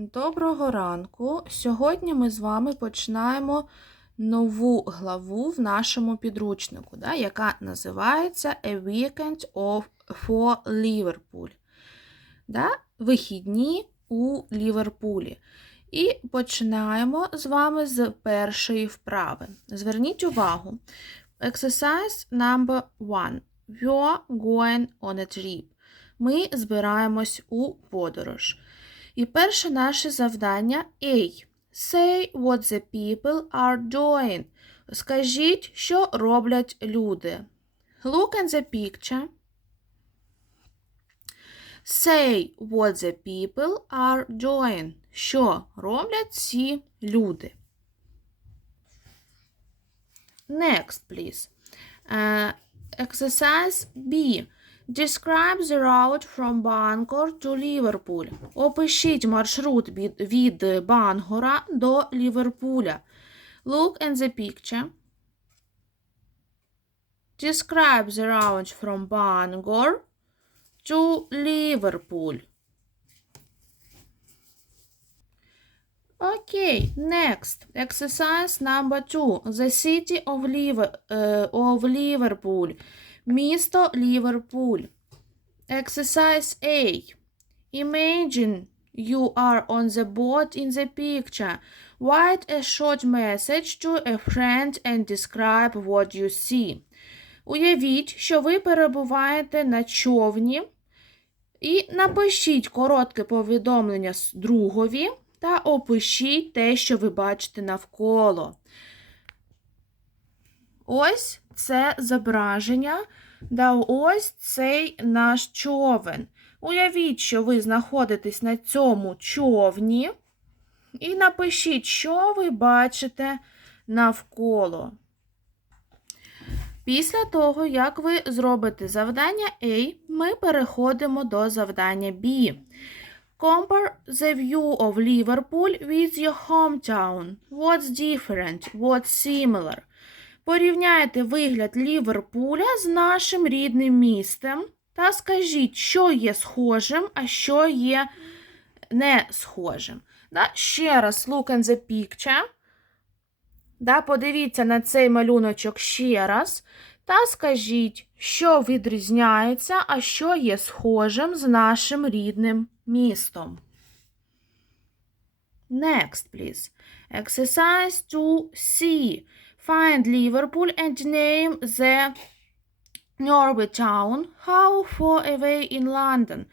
Доброго ранку! Сьогодні ми з вами починаємо нову главу в нашому підручнику, да, яка називається A Weekend of for Liverpool. Да, Вихідні у Ліверпулі. І починаємо з вами з першої вправи. Зверніть увагу. Exercise number one. You're going on a trip. Ми збираємось у подорож. І перше наше завдання A. Say what the people are doing. Скажіть, що роблять люди. Look at the picture. Say what the people are doing. Що роблять ці люди. Next, please. Uh, exercise B. Describe the route from Bangor to Liverpool. Опишіть маршрут від, Бангора до Ліверпуля. Look at the picture. Describe the route from Bangor to Liverpool. Okay, next. Exercise number two. The city of, Liver, uh, of Liverpool. Місто Ліверпуль. Exercise A. Imagine you are on the boat in the picture. Write a short message to a friend and describe what you see. Уявіть, що ви перебуваєте на човні і напишіть коротке повідомлення другові та опишіть те, що ви бачите навколо. Ось це зображення. Да ось цей наш човен. Уявіть, що ви знаходитесь на цьому човні, і напишіть, що ви бачите навколо. Після того, як ви зробите завдання A, ми переходимо до завдання B. Compare the view of Liverpool with your hometown. What's different? What's similar? Порівняйте вигляд Ліверпуля з нашим рідним містом та скажіть, що є схожим, а що є не схожим. Да? Ще раз look at the picture. Да? Подивіться на цей малюночок ще раз. Та скажіть, що відрізняється, а що є схожим з нашим рідним містом. Next, please. Exercise 2C. Find Liverpool and name the nearby town. How far away in London?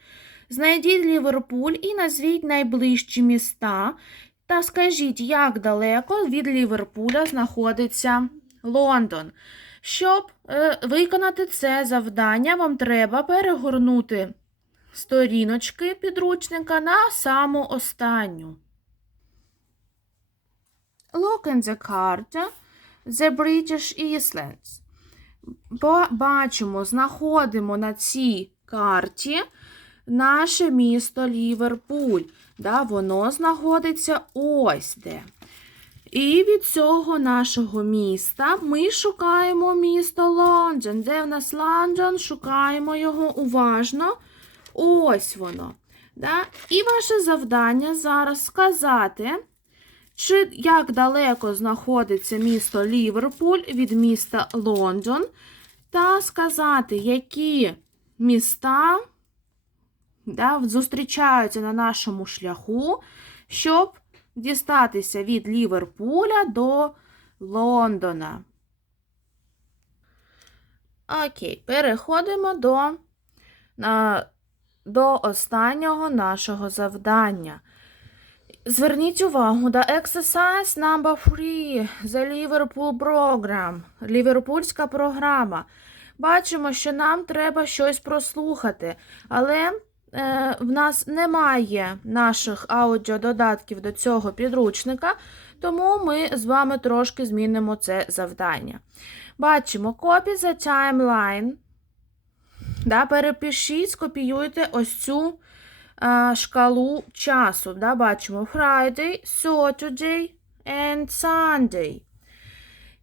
Знайдіть Ліверпуль і назвіть найближчі міста. Та скажіть, як далеко від Ліверпуля знаходиться Лондон. Щоб е, виконати це завдання, вам треба перегорнути сторіночки підручника на саму останню. Look in the card. The British Islands. Ба- Бачимо, знаходимо на цій карті наше місто Ліверпуль. Да, воно знаходиться ось де. І від цього нашого міста ми шукаємо місто Лондон. Де в нас Лондон? Шукаємо його уважно. Ось воно. Да? І ваше завдання зараз сказати, чи як далеко знаходиться місто Ліверпуль від міста Лондон, та сказати, які міста да, зустрічаються на нашому шляху, щоб дістатися від Ліверпуля до Лондона. Окей, переходимо до, до останнього нашого завдання. Зверніть увагу до exercise number 3, The Liverpool Program, Ліверпульська програма. Бачимо, що нам треба щось прослухати, але е, в нас немає наших аудіододатків до цього підручника, тому ми з вами трошки змінимо це завдання. Бачимо copy the timeline. Да, перепишіть, скопіюйте ось цю шкалу часу. Да, бачимо Friday, Saturday and Sunday.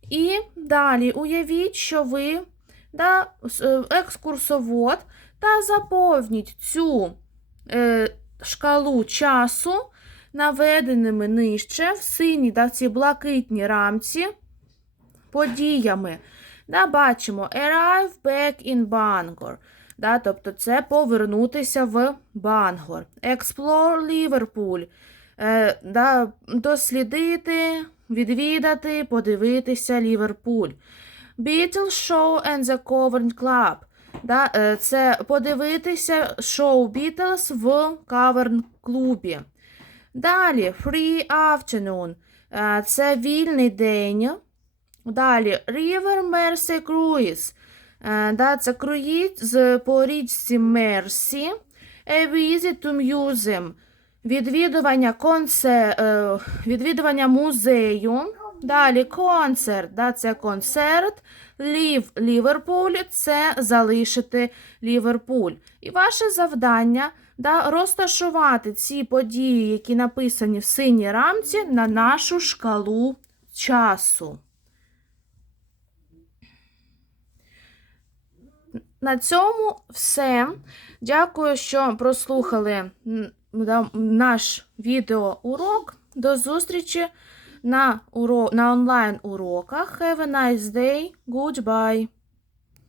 І далі уявіть, що ви да, е, екскурсовод та заповніть цю е, шкалу часу наведеними нижче в синій та в цій блакитній рамці подіями. Да, бачимо arrive back in Bangor. Да, тобто це повернутися в Бангор. Explore Liverpool. Е, да, дослідити, відвідати, подивитися Ліверпуль. Beatles Show and the Cavern Club. Да, е, це подивитися шоу Beatles в каверн клубі. Далі Free Afternoon. Е, Це вільний день. Далі River Mersey Cruise. Е, Да, це круїз з по річці Мерсі. Visit to museum. Відвідування, конце, е, відвідування музею. Далі концерт. Да, це концерт. Лів Ліверпуль це залишити Ліверпуль. І ваше завдання да, розташувати ці події, які написані в синій рамці, на нашу шкалу часу. На цьому все. Дякую, що прослухали наш відео відеоурок. До зустрічі на, уро... на онлайн уроках. Have a nice day. Goodbye.